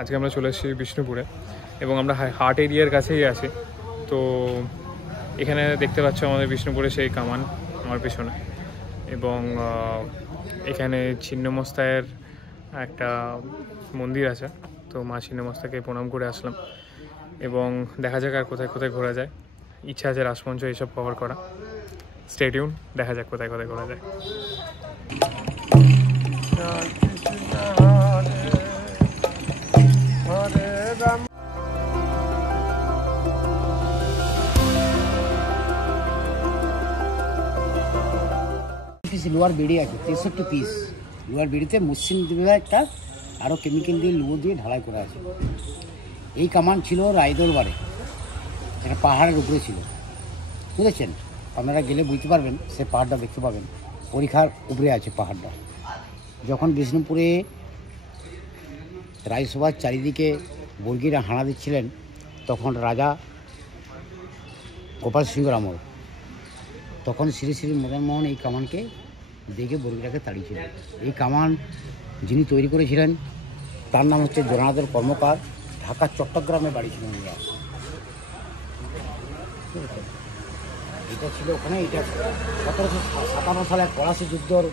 আজকে আমরা চলে এসেছি বিষ্ণুপুরে এবং আমরা হাট এরিয়ার কাছেই আছি। তো এখানে দেখতে পাচ্ছ আমাদের বিষ্ণুপুরে সেই কামান আমার পেছনে, এবং এখানে ছিন্নমস্তায়ের একটা মন্দির আছে। তো মা ছিন্নমস্তাকে প্রণাম করে আসলাম এবং দেখা যাক আর কোথায় কোথায় ঘোরা যায়। ইচ্ছা আছে রাসমঞ্চ এইসব কভার করা। স্টে টিউন, দেখা যাক কোথায় কোথায় ঘোরা যায়। লোয়ার বেড়ি আছে 63 পিস। লোয়ার বেড়িতে মসৃণ দিয়ে একটা আরও কেমিক্যাল দিয়ে লুয়ো দিয়ে ঢালাই করা আছে। এই কামান ছিল রায়দরবারে, একটা পাহাড়ের উপরে ছিল, বুঝেছেন? আপনারা গেলে বুঝতে পারবেন, সে পাহাড়টা দেখতে পাবেন, পরীক্ষার উপরে আছে পাহাড়টা। যখন বিষ্ণুপুরে রায়সভার চারিদিকে বর্গিরা হানা দিচ্ছিলেন, তখন রাজা গোপাল সিংহর আমল, তখন শ্রী শ্রী মদন মোহন এই কামানকে দেখে বর্গিরাকে তাড়িয়েছিলেন। এই কামান যিনি তৈরি করেছিলেন তার নাম হচ্ছে জগন্নাথের কর্মকার, ঢাকা চট্টগ্রামে বাড়ি ছিলেন। এটা ছিল ওখানে, এটা 1757 সালে পলাশী যুদ্ধর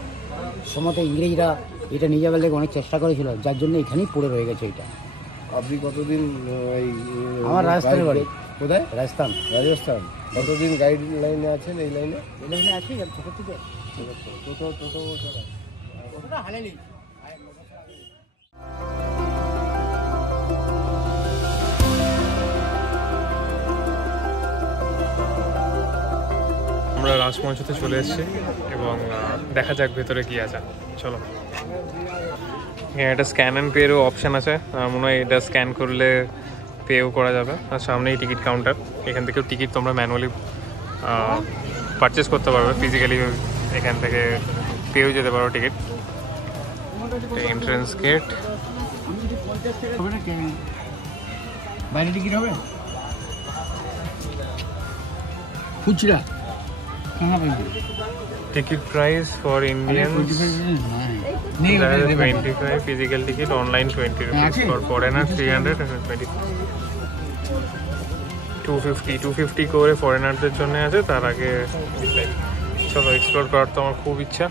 সময়তে ইংরেজরা এটা নিয়ে যাবার লেগে অনেক চেষ্টা করেছিল, যার জন্য এখানেই পড়ে রয়ে গেছে এটা। আপনি কতদিন আমার রাজস্থানের বাড়ি। কোথায়? রাজস্থান। রাজস্থান। কতদিন গাইড লাইনে আছেন? এই লাইনে আছি ছোটো থেকে। টোটো হালেলি। আমরা রাসমঞ্চতে চলে এসেছি এবং দেখা যাক ভেতরে কি আছে। চলো। হ্যাঁ, এটা স্ক্যান অ্যান্ড পেরও অপশান আছে। আমার মনে হয় এটা স্ক্যান করলে পেও করা যাবে। আর সামনেই টিকিট কাউন্টার, এখান থেকেও টিকিট তোমরা ম্যানুয়ালি পারচেস করতে পারবে। ফিজিক্যালি এখান থেকে পেও যেতে পারো টিকিট। Entrance gate. বাইরে টিকিট হবে খুচরা? Ticket price for Indians 25, physical ticket online 20 rupees, for foreigner 300 and 250 করে ফরেনারদের জন্য আছে। তার আগে চলো এক্সপ্লোর করার তো আমার খুব ইচ্ছা।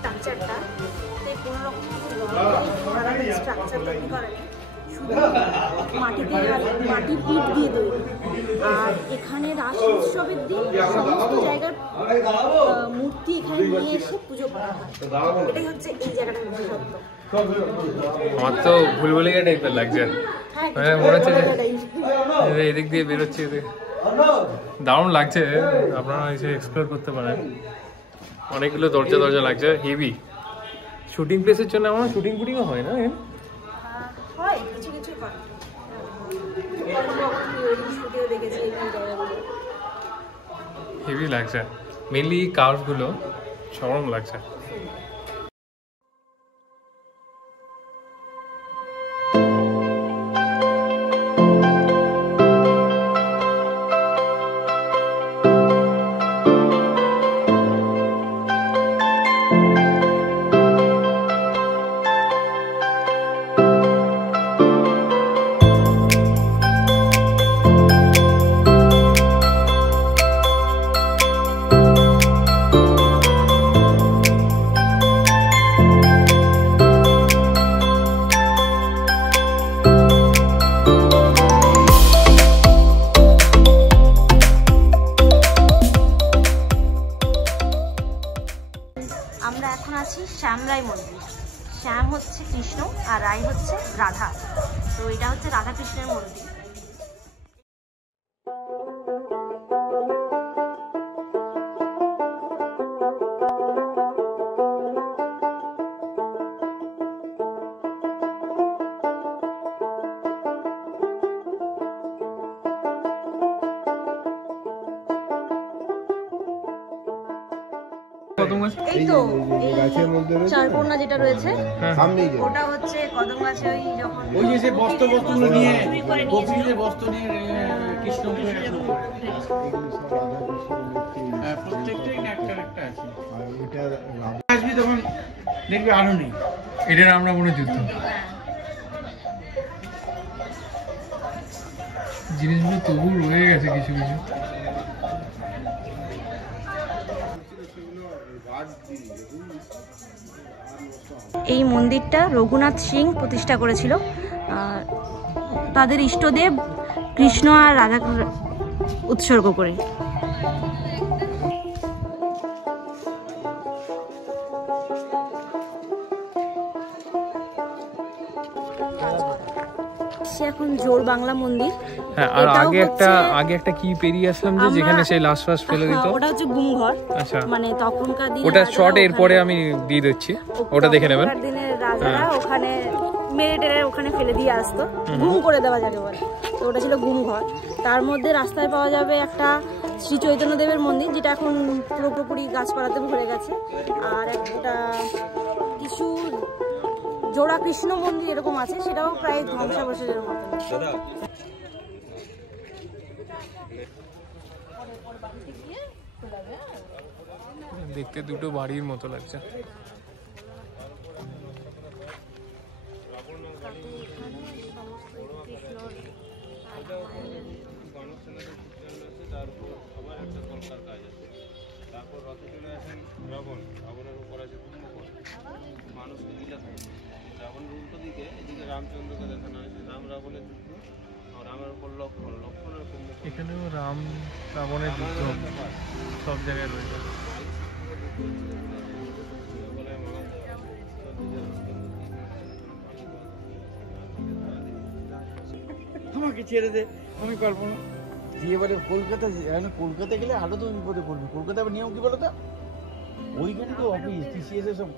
স্ট্রাকচারটা কোনো রকম স্ট্রাকচার তৈরি করে শুধু মাটির ইট দিয়ে তৈরি। আর এখানে রাস উৎসবের দিন সমস্ত জায়গার মূর্তি এখানে নিয়ে এসে পুজো করা হয়। এটাই হচ্ছে এই জায়গাটার বিশেষত্ব। আমার তো ভুলভুলিয়া টাইপের লাগছে, মানে মনে হচ্ছে যে এদিক দিয়ে বেরোচ্ছি। দারুণ লাগছে, আপনারা এসে এক্সপ্লোর করতে পারেন। অনেকগুলো দরজা দরজা লাগছে, হেভি। শুটিং প্লেসের জন্য আমার শুটিংও হয় না? হয় কিছু কিছু হয়। হেভি লাগছে, মেনলি কার্ভগুলো চরম লাগছে। আমরা এখন আছি শ্যামরাই মন্দির। শ্যাম হচ্ছে কৃষ্ণ আর রাই হচ্ছে রাধা। তো এটা হচ্ছে রাধা কৃষ্ণের মন্দির। এই তো এই গাছের মধ্যে রয়েছে চারকোনা যেটা রয়েছে সামনেই যে ওটা হচ্ছে কদম গাছে ওই যখন ওই যে সে বস্ত্রগুলো নিয়ে গোপীদের বস্ত্র নিয়ে কৃষ্ণপুরে প্রত্যেকটাই একটা একটা আছে। আর ওইটা আসবি তখন দেখবি আরো নেই। এটার আমরা মনে যুদ্ধ জিনিসগুলো তবু রয়ে গেছে কিছু কিছু। এই মন্দিরটা রঘুনাথ সিং প্রতিষ্ঠা করেছিল তাদের ইষ্টদেব কৃষ্ণ আর রাধা উৎসর্গ করে। এখন জোর বাংলা মন্দির। হ্যাঁ, আর আগে একটা কি পেরিয়ে আসলাম যে যেখানে সেই লাশ ফাশ ফেলে দিত, ওটা হচ্ছে গুমঘর। আচ্ছা, মানে তখনকার দিনে ওটা শর্ট এরপরে আমি দিয়ে দিচ্ছি, ওটা দেখে নেবেন। তখনকার দিনের রাজারা ওখানে মেরে টেরে ওখানে ফেলে দিয়ে আসতো, গুম করে দেওয়া যাকে বলে। তো ওটা ছিল গুমঘর। তার মধ্যে রাস্তায় পাওয়া যাবে একটা শ্রী চৈতন্যদেবের মন্দির, যেটা এখন পুরোপুরি গাছপালাতে ভরে গেছে। আর একটা কিছু জোড়া কৃষ্ণ মন্দির এরকম আছে, সেটাও প্রায় ধ্বংসাবশেষের মতো। দেখতে দুটো বাড়ির মতো লাগছে। এখানেও রাম রাবণের যুদ্ধ সব জায়গায় রয়েছে। আমাকে ছেড়ে দে, আমি পারবো না। দিয়ে বলে কলকাতা গেলে আরো তো বিপদে পড়বি। কলকাতা নিয়ম কি বলো তো, ওইখানে তো অফিস টিসিএস সব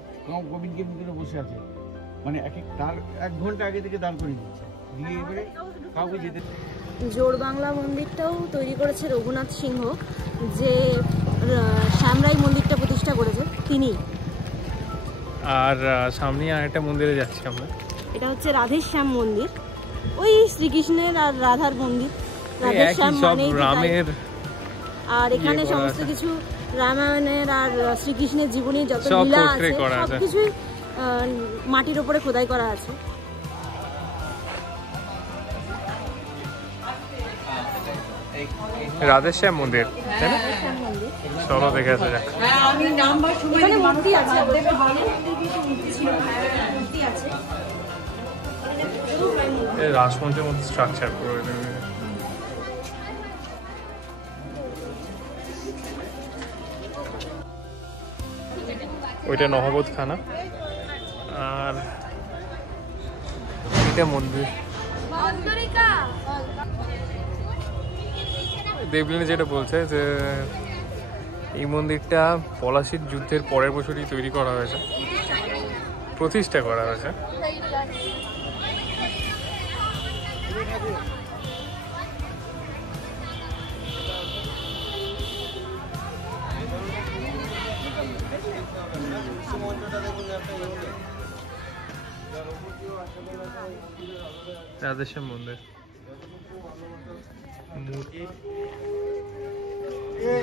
কমিটি করে বসে আছে, মানে তার 1 ঘন্টা আগে থেকে দাঁড় করে দিচ্ছে, দিয়ে এবারে কাউকে যেতে। জোর বাংলা মন্দিরটাও তৈরি করেছে রঘুনাথ সিংহ, যে শ্যামরাই মন্দিরটা প্রতিষ্ঠা করেছে তিনি। আর সামনে আরেকটা মন্দিরে যাচ্ছি আমরা, এটা হচ্ছে রাধেশ্যাম মন্দির, ওই শ্রীকৃষ্ণের আর রাধার মন্দির। রাধেশ্যাম মানে রামের, আর এখানে সমস্ত কিছু রামায়ণের আর শ্রীকৃষ্ণের জীবনী যত লীলা আছে সবকিছুই মাটির উপরে খোদাই করা আছে। রাধেশ্যাম মন্দির, তাই না? চলো দেখে আসা যাক। এখানে মূর্তি আছে, মূর্তি আছে। রাজমঞ্চের মধ্যে স্ট্রাকচার পুরো। ওইটা নহবত খানা, আর এটা মন্দির। দেবলিনে যেটা বলছে যে এই মন্দিরটা পলাশির যুদ্ধের পরের বছরই তৈরি করা হয়েছে, প্রতিষ্ঠা করা হয়েছে। রাধেশ্যাম মন্দির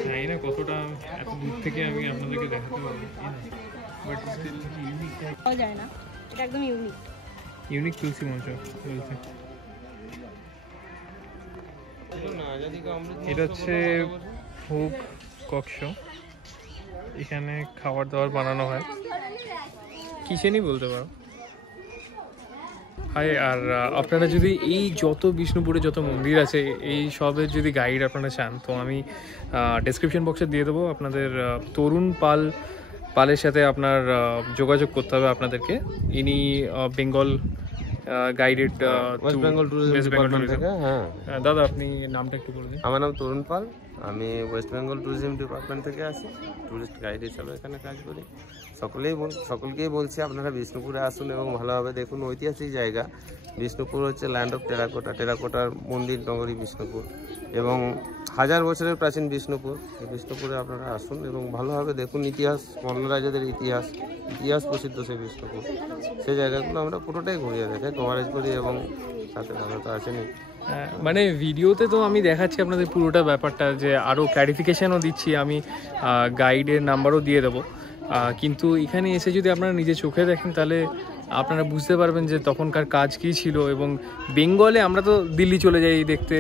জানি না কতটা এত দূর থেকে আমি আপনাদেরকে দেখাতে পারবো, বাট স্টিল পাওয়া যায় না, এটা একদম ইউনিক। ইউনিক তুলসী মঞ্চ বলছে। এটা হচ্ছে ভোগ কক্ষ, এখানে খাবার দাবার বানানো হয়, কিচেনই বলতে পারো। হাই, আর আপনারা যদি এই যত বিষ্ণুপুরে যত মন্দির আছে এই সবের যদি গাইড আপনারা চান, তো আমি ডেসক্রিপশন বক্সে দিয়ে দেবো। আপনাদের তরুণ পালের সাথে আপনার যোগাযোগ করতে হবে আপনাদেরকে। ইনি Bengal guided West Bengal tourism থেকে। হ্যাঁ দাদা, আপনি নামটা একটু বলে দিন। আমার নাম তরুণ পাল, আমি ওয়েস্ট বেঙ্গল ট্যুরিজম ডিপার্টমেন্ট থেকে আসি, ট্যুরিস্ট গাইড হিসাবে এখানে কাজ করি। সকলকেই বলছি আপনারা বিষ্ণুপুরে আসুন এবং ভালোভাবে দেখুন। ঐতিহাসিক জায়গা বিষ্ণুপুর হচ্ছে ল্যান্ড অফ টেরাকোটার মন্দির নগরী বিষ্ণুপুর, এবং 1000 বছরের প্রাচীন বিষ্ণুপুর। এই বিষ্ণুপুরে আপনারা আসুন এবং ভালোভাবে দেখুন ইতিহাস, মল্ল রাজাদের ইতিহাস প্রসিদ্ধ সেই বিষ্ণুপুর। সেই জায়গাগুলো আমরা পুরোটাই ঘুরিয়ে দেখে কভারেজ করি এবং সাথে আমরা তো আসেনি। মানে ভিডিওতে তো আমি দেখাচ্ছি আপনাদের পুরোটা ব্যাপারটা, যে আরও ক্ল্যারিফিকেশানও দিচ্ছি, আমি গাইডের নাম্বারও দিয়ে দেবো, কিন্তু এখানে এসে যদি আপনারা নিজে চোখে দেখেন তাহলে আপনারা বুঝতে পারবেন যে তখনকার কাজ কী ছিল। এবং বেঙ্গলে আমরা তো দিল্লি চলে যাই দেখতে,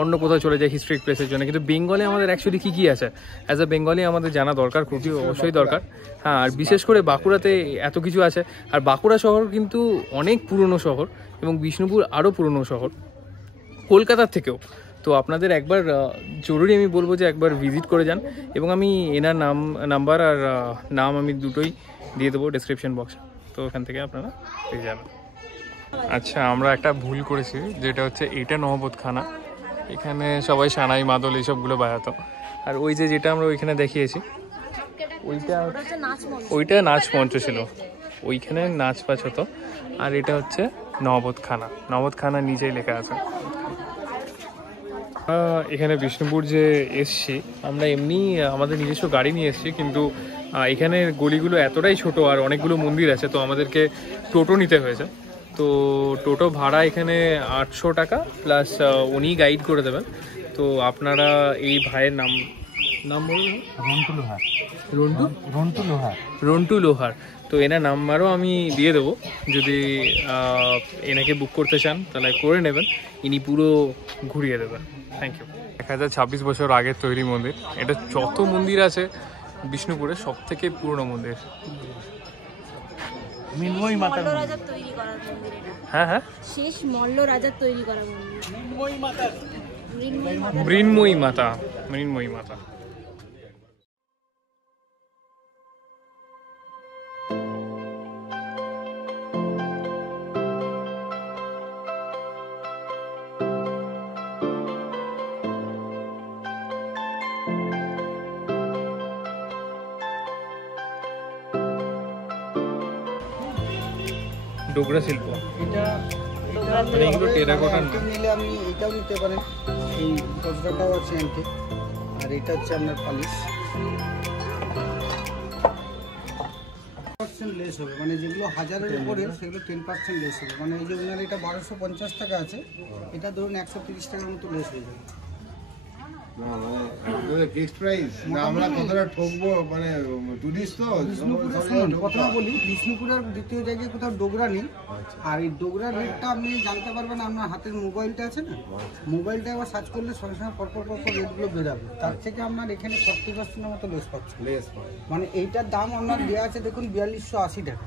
অন্য কোথাও চলে যাই হিস্ট্রিক প্লেসের জন্য, কিন্তু বেঙ্গলে আমাদের অ্যাকচুয়ালি কী কী আছে অ্যাজ আ বেঙ্গলি আমাদের জানা দরকার, খুবই অবশ্যই দরকার। হ্যাঁ, আর বিশেষ করে বাঁকুড়াতে এত কিছু আছে, আর বাঁকুড়া শহর কিন্তু অনেক পুরনো শহর এবং বিষ্ণুপুর আরও পুরনো শহর কলকাতার থেকেও। তো আপনাদের একবার জরুরি আমি বলবো যে একবার ভিজিট করে যান, এবং আমি এনার নাম্বার আর নাম আমি দুটোই দিয়ে দেবো ডেসক্রিপশন বক্সে, তো ওখান থেকে আপনারা পেয়ে যাবেন। আচ্ছা, আমরা একটা ভুল করেছি, যেটা হচ্ছে এটা নহবতখানা, এখানে সবাই সানাই মাদল এইসবগুলো বাজাতো, আর ওই যেটা আমরা ওইখানে দেখিয়েছি ওইটা নাচ মঞ্চ ছিল, ওইখানে নাচ ফাচ হতো, আর এটা হচ্ছে নহবতখানা নিচেই লেখা আছে। এখানে বিষ্ণুপুর যে এসছি আমরা এমনি আমাদের নিজস্ব গাড়ি নিয়ে এসছি, কিন্তু এখানে গলিগুলো এতটাই ছোট আর অনেকগুলো মন্দির আছে, তো আমাদেরকে টোটো নিতে হয়েছে। তো টোটো ভাড়া এখানে 800 টাকা প্লাস উনি গাইড করে দেবেন। তো আপনারা এই ভাইয়ের নাম বলুন। রন্টু লোহার। তো এনার নাম্বারও আমি দিয়ে দেবো, যদি এনাকে বুক করতে চান তাহলে করে নেবেন, ইনি পুরো ঘুরিয়ে দেবেন। Thank you. 1026 বছর আগের তৈরি মন্দির, এটা যত মন্দির আছে বিষ্ণুপুরে সব থেকে পুরনো মন্দির। হ্যাঁ, শেষ মল্ল রাজার তৈরি করা মন্দির, মৃন্ময়ী মাতা। ডোগরা শিল্প, মানে এগুলো টেরাকোটা নিলে আপনি এইটাও নিতে পারেন, এই গজরাটাও আছে এনকে, আর এটা হচ্ছে আপনার পালিশ। 10% লেস হবে, মানে যেগুলো 1000-এর উপরে সেগুলো 10% লেস হবে। মানে এই যে ওনার এটা 1250 টাকা আছে, এটা ধরুন 130 টাকার মতো লেস হয়ে যাবে। প্রথমে বলি, বিষ্ণুপুরের দ্বিতীয় জায়গায় কোথাও ডোগরা নেই, আর এই ডোগরার রেটটা আপনি জানতে পারবেন আপনার হাতের মোবাইলটা আছে না, মোবাইলটা আবার সার্চ করলে সঙ্গে সঙ্গে পরপর রেটগুলো বেরোবে। তার থেকে আপনার এখানে 40%-এর মতো লেস পাচ্ছে। মানে এইটার দাম আপনার দেওয়া আছে দেখুন 4280 টাকা,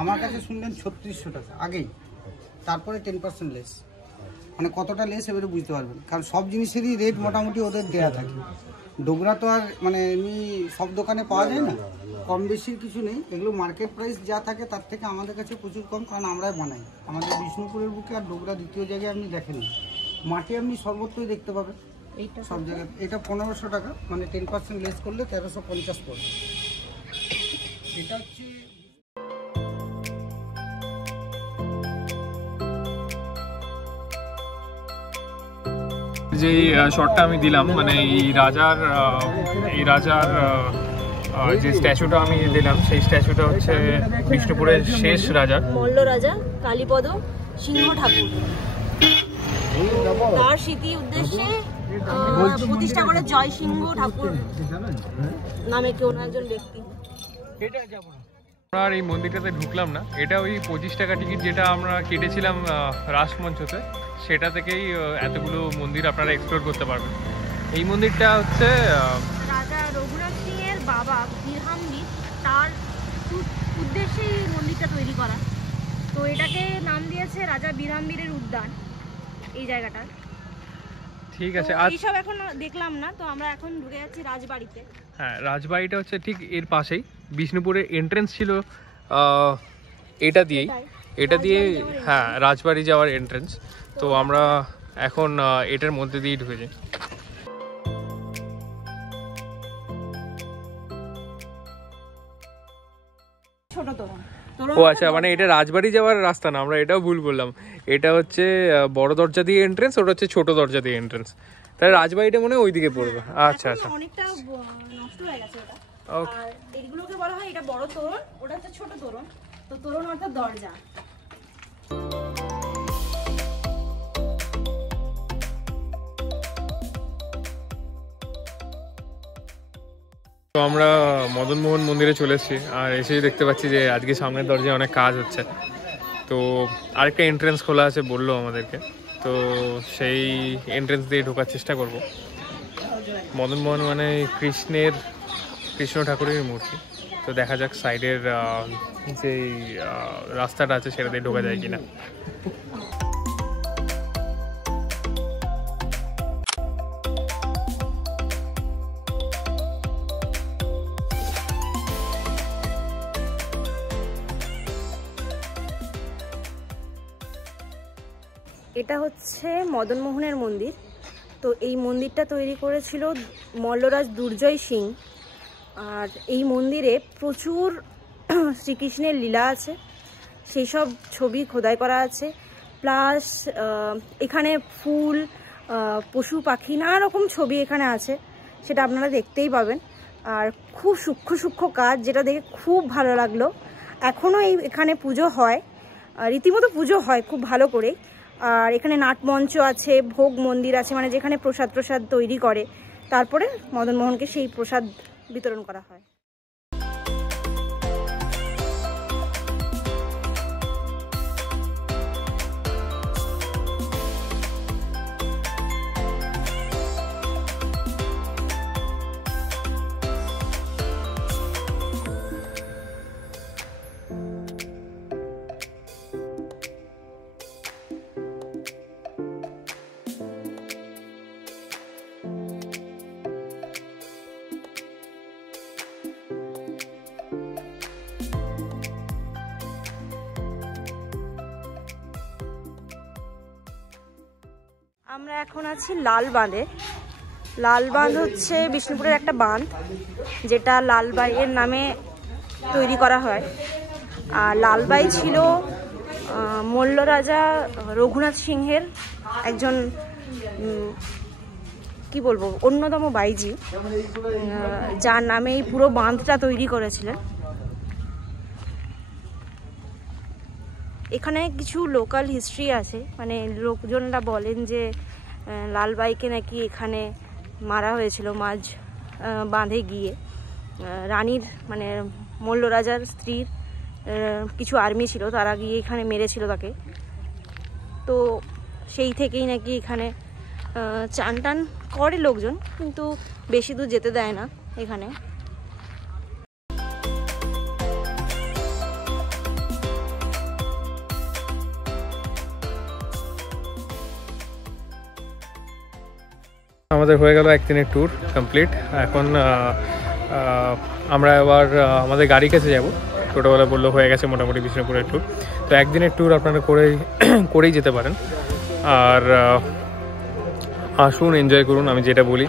আমার কাছে শুনলেন 3600 টাকা আগেই, তারপরে 10% লেস। মানে কতটা লেস এবারে বুঝতে পারবেন, কারণ সব জিনিসেরই রেট মোটামুটি ওদের দেয়া থাকে। ডোগরা তো আর মানে এমনি সব দোকানে পাওয়া যায় না, কম বেশির কিছু নেই, এগুলো মার্কেট প্রাইস যা থাকে তার থেকে আমাদের কাছে প্রচুর কম, কারণ আমরাই বানাই। আমাদের বিষ্ণুপুরের বুকে আর ডোগরা দ্বিতীয় জায়গায় আপনি দেখেনি, মাটি আপনি সর্বত্রই দেখতে পাবেন সব জায়গায়। এটা 1500 টাকা, মানে 10% লেস করলে 1350 পড়বে। এটা হচ্ছে যে শটটা আমি দিলাম, মানে এই রাজার যে স্ট্যাচুটা আমি দিলাম, সেই স্ট্যাচুটা হচ্ছে বিষ্ণুপুরের শেষ রাজা, মল্ল রাজা কালীপদ সিংহ ঠাকুর। তার স্মৃতি উদ্দেশ্যে প্রতিষ্ঠা করে জয় সিংহ ঠাকুর নামে কেউ একজন ব্যক্তি। আমরা আর এই মন্দিরটাতে ঢুকলাম না, এটা ওই 25 টাকা টিকিট যেটা আমরা কেটেছিলাম রাসমঞ্চতে, সেটা থেকেই এতগুলো মন্দির আপনারা এক্সপ্লোর করতে পারবেন। এই মন্দিরটা হচ্ছে রাজা রঘুনাথ সিং এর বাবা বীরহাম্বীর, তার উদ্দেশ্যে এই মন্দিরটা তৈরি করা। তো এটাকে নাম দিয়েছে রাজা বীরহাম্বীরের উদ্যান এই জায়গাটা। ঠিক আছে, আর এইসব এখন দেখলাম না, তো আমরা এখন ঢুকে যাচ্ছি রাজবাড়িতে। হ্যাঁ, রাজবাড়িটা হচ্ছে ঠিক এর পাশেই। বিষ্ণুপুরের এন্ট্রেন্স ছিল এটা দিয়ে হ্যাঁ, রাজবাড়ি যাওয়ার এন্ট্রেন্স। তো আমরা এখন এটার মধ্যে দিয়ে ঢুকে যাই। ও আচ্ছা, মানে এটা রাজবাড়ি যাওয়ার রাস্তা না, আমরা এটাও ভুল বললাম। এটা হচ্ছে বড় দরজা দিয়ে এন্ট্রেন্স, ওটা হচ্ছে ছোট দরজা দিয়ে এন্ট্রেন্স। তাহলে রাজবাড়িটা মনে হয় ওইদিকে পড়বে। আচ্ছা আচ্ছা, অনেকটা নষ্ট হয়ে গেছে ওটা। ওকে। আর এইগুলোকে বলা হয়, এটা বড় তোরণ, ওটা হচ্ছে ছোট তোরণ। তো তোরণ অর্থাৎ দরজা। তো আমরা মদনমোহন মন্দিরে চলে এসেছি, আর এসেই দেখতে পাচ্ছি যে আজকে সামনের দরজায় অনেক কাজ হচ্ছে। তো আরেকটা এন্ট্রেন্স খোলা আছে বললো আমাদেরকে, তো সেই এন্ট্রেন্স দিয়ে ঢোকার চেষ্টা করব। মদনমোহন মানে কৃষ্ণ ঠাকুরের মূর্তি। তো দেখা যাক সাইডের যে রাস্তাটা আছে সেটা দিয়ে ঢোকা যায় কিনা। এটা হচ্ছে মদনমোহনের মন্দির। তো এই মন্দিরটা তৈরি করেছিল মল্লরাজ দুর্জয় সিং। আর এই মন্দিরে প্রচুর শ্রীকৃষ্ণের লীলা আছে, সেই সব ছবি খোদাই করা আছে। প্লাস এখানে ফুল, পশু পাখি, নানা রকম ছবি এখানে আছে, সেটা আপনারা দেখতেই পাবেন। আর খুব সূক্ষ্ম সূক্ষ্ম কাজ, যেটা দেখে খুব ভালো লাগলো। এখনও এখানে পুজো হয়, রীতিমতো পুজো হয় খুব ভালো করে। আর এখানে নাটমঞ্চ আছে, ভোগ মন্দির আছে, মানে যেখানে প্রসাদ তৈরি করে, তারপরে মদনমোহনকে সেই প্রসাদ বিতরণ করা হয়। আমরা এখন আছি লাল বাঁধে। লাল বাঁধ হচ্ছে বিষ্ণুপুরের একটা বাঁধ, যেটা লালবাইয়ের নামে তৈরি করা হয়। আর লালবাই ছিল মল্ল রাজা রঘুনাথ সিংহের একজন কি বলবো অন্যতম বাইজি, যার নামে এই পুরো বাঁধটা তৈরি করেছিলেন। এখানে কিছু লোকাল হিস্ট্রি আছে, মানে লোকজনরা বলেন যে লালবাইকে নাকি এখানে মারা হয়েছিল মাঝ বাঁধে গিয়ে। রানীর মানে মল্ল রাজার স্ত্রীর কিছু আর্মি ছিল, তারা গিয়ে এখানে মেরেছিল তাকে। তো সেই থেকেই নাকি এখানে চান টান করে লোকজন, কিন্তু বেশি দূর যেতে দেয় না এখানে। আমাদের হয়ে গেল একদিনের ট্যুর কমপ্লিট। এখন আমরা এবার আমাদের গাড়ি কাছে যাব। ছোটোবেলা বললো হয়ে গেছে মোটামুটি বিষ্ণুপুরের ট্যুর। তো একদিনের ট্যুর আপনারা করেই যেতে পারেন। আর আসুন, এনজয় করুন। আমি যেটা বলি,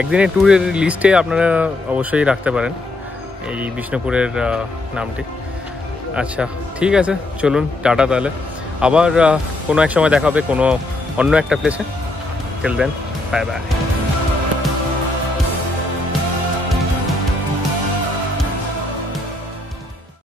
একদিনের ট্যুরের লিস্টে আপনারা অবশ্যই রাখতে পারেন এই বিষ্ণুপুরের নামটি। আচ্ছা ঠিক আছে, চলুন টাটা। তাহলে আবার কোনো এক সময় দেখা হবে কোনো অন্য একটা প্লেসে। Till then, bye bye.